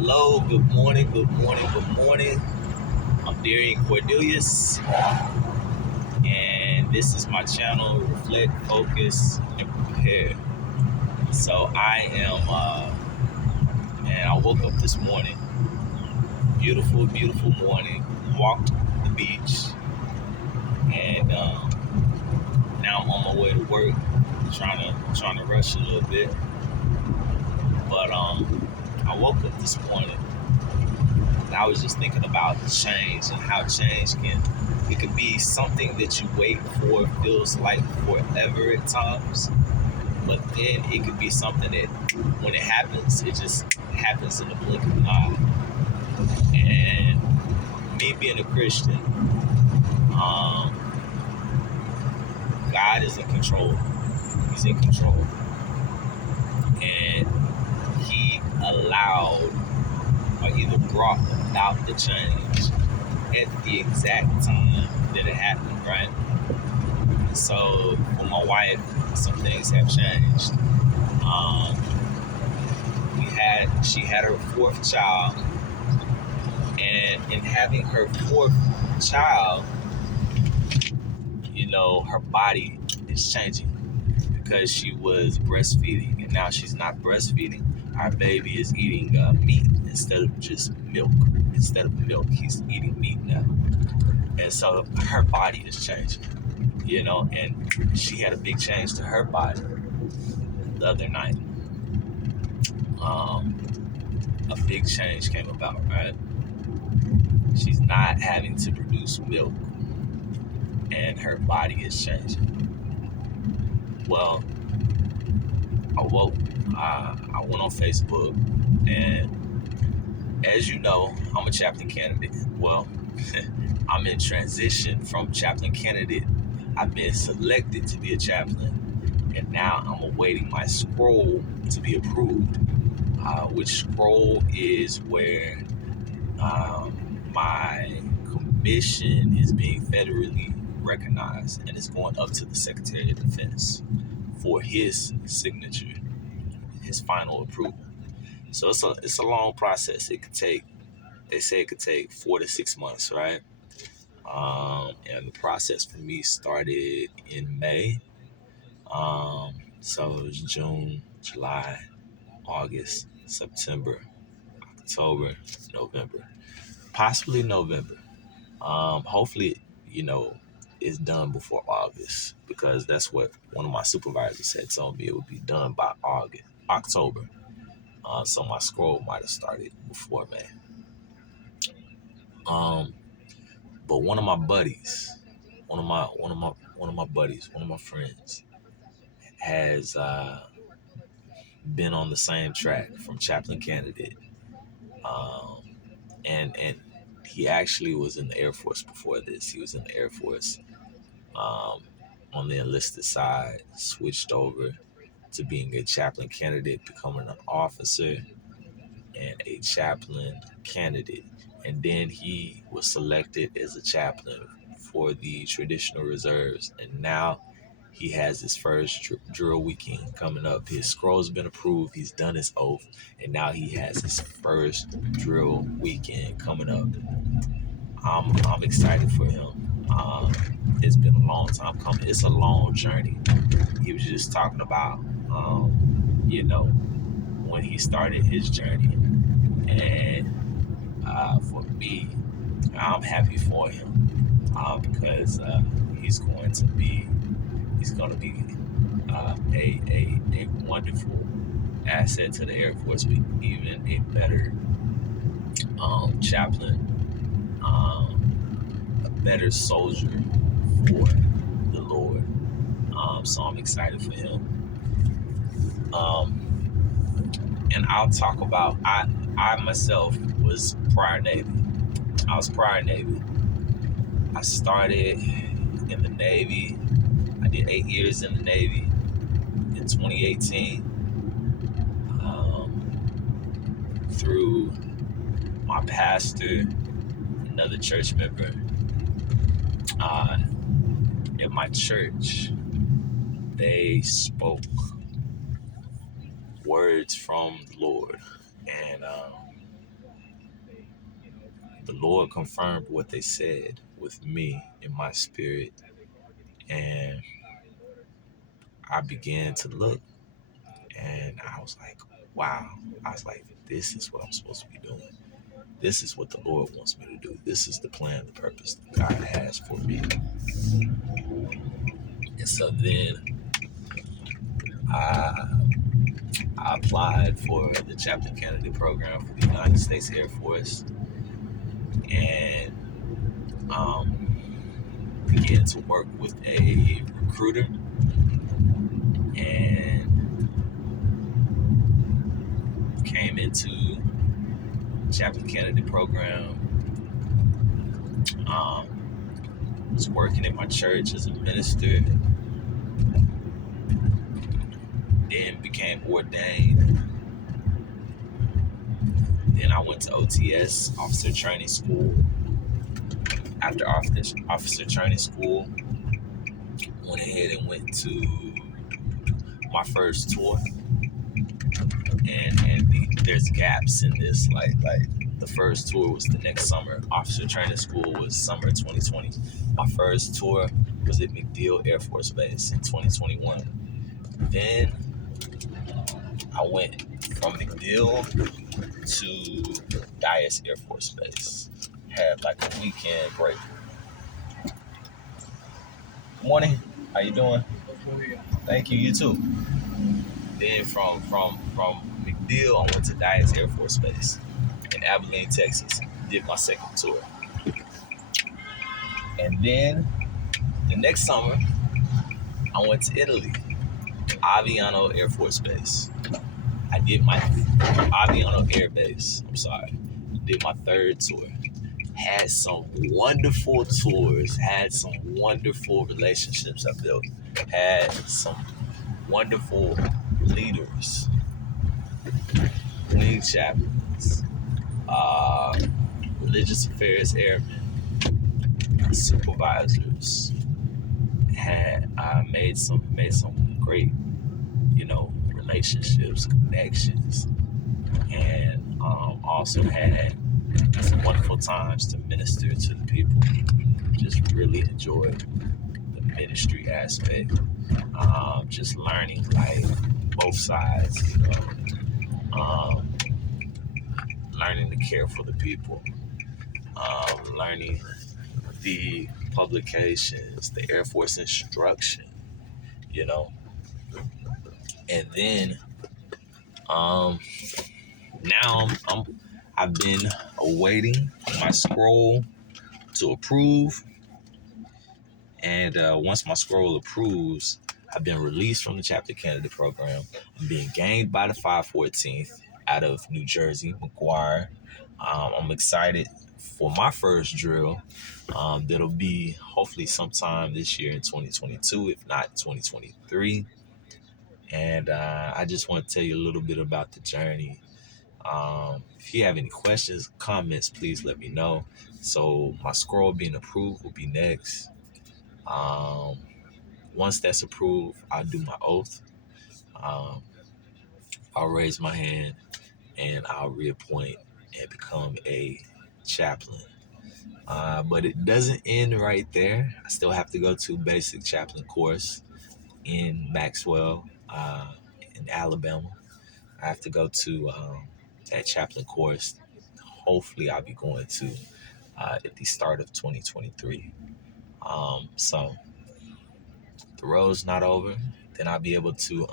Hello, good morning, good morning, good morning. I'm Darian Cordelius, and this is my channel, Reflect, Focus, and Prepare. So I woke up this morning, beautiful, beautiful morning, walked the beach, and now I'm on my way to work, trying to rush a little bit. But I woke up this morning, and I was just thinking about change and how change it could be something that you wait for, feels like forever at times, but then it could be something that when it happens, it just happens in the blink of an eye. And me being a Christian, God is in control. He's in control. And he allowed or either brought about the change at the exact time that it happened, right? So for my wife, some things have changed. She had her fourth child, and in having her fourth child, her body is changing because she was breastfeeding, and now she's not breastfeeding. Our baby is eating meat instead of just milk. Instead of milk, he's eating meat now, and so her body is changing. And she had a big change to her body the other night. A big change came about, right? She's not having to produce milk, and her body is changing. Well, I went on Facebook, and as you know, I'm a chaplain candidate. Well, I'm in transition from chaplain candidate. I've been selected to be a chaplain, and now I'm awaiting my scroll to be approved, which scroll is where my commission is being federally recognized, and it's going up to the Secretary of Defense for his signature, his final approval. So it's a long process. They say it could take 4 to 6 months, right? And the process for me started in May. So it was June, July, August, September, October, November, possibly November. Hopefully, it's done before August, because that's what one of my supervisors had told me. It would be done by October. So my scroll might have started before May. But one of my buddies, one of my friends, has been on the same track from Chaplain Candidate, um, and he actually was in the Air Force before this. He was in the Air Force um, on the enlisted side, switched over to being a chaplain candidate, becoming an officer and a chaplain candidate. And then he was selected as a chaplain for the traditional reserves. And now he has his first drill weekend coming up. His scroll's been approved. He's done his oath. And now he has his first drill weekend coming up. I'm excited for him. It's been a long time coming. It's a long journey. He was just talking about, when he started his journey. And for me, I'm happy for him, because he's going to be a wonderful asset to the Air Force, but even a better chaplain, a better soldier for the Lord. So I'm excited for him. And I'll talk about I myself was prior Navy. I was prior Navy. I started in the Navy. I did 8 years in the Navy in 2018, through my pastor, another church member. At my church, they spoke words from the Lord, and the Lord confirmed what they said with me in my spirit, and I began to look, and I was like, wow. I was like, this is what I'm supposed to be doing. This is what the Lord wants me to do. This is the plan, the purpose that God has for me. And so then I, I applied for the Chaplain Candidate program for the United States Air Force, and began to work with a recruiter, and came into Chaplain Candidate program. Was working in my church as a minister, then became ordained. Then I went to OTS, Officer Training School. After officer Training School, went ahead and went to my first tour. There's gaps in this. Like the first tour was the next summer. Officer Training School was summer 2020. My first tour was at MacDill Air Force Base in 2021. Then I went from MacDill to Dyess Air Force Base. Had like a weekend break. Good morning. How you doing? Thank you. You too. Then from MacDill, I went to Dyess Air Force Base in Abilene, Texas. Did my second tour. And then the next summer, I went to Italy, Aviano Air Force Base. I did my Aviano Air Base. I'm sorry. Did my third tour. Had some wonderful tours. Had some wonderful relationships I built. Had some wonderful leaders, lead chaplains, religious affairs airmen, supervisors. Had made some great, relationships, connections, and also had some wonderful times to minister to the people. Just really enjoyed the ministry aspect. Just learning like both sides, learning to care for the people, learning the publications, the Air Force instruction, you know. And then now I've been awaiting my scroll to approve, and once my scroll approves, I've been released from the Chaplain Candidate program. I'm being gained by the 514th out of New Jersey, McGuire. I'm excited for my first drill. That'll be hopefully sometime this year in 2022, if not 2023. And I just want to tell you a little bit about the journey. If you have any questions, comments, please let me know. So my scroll being approved will be next. Once that's approved, I'll do my oath. Um, I'll raise my hand and I'll reappoint and become a chaplain. But it doesn't end right there. I still have to go to basic chaplain course in Maxwell, in Alabama. I have to go to that chaplain course. Hopefully, I'll be going to at the start of 2023. So the road's not over. Then I'll be able to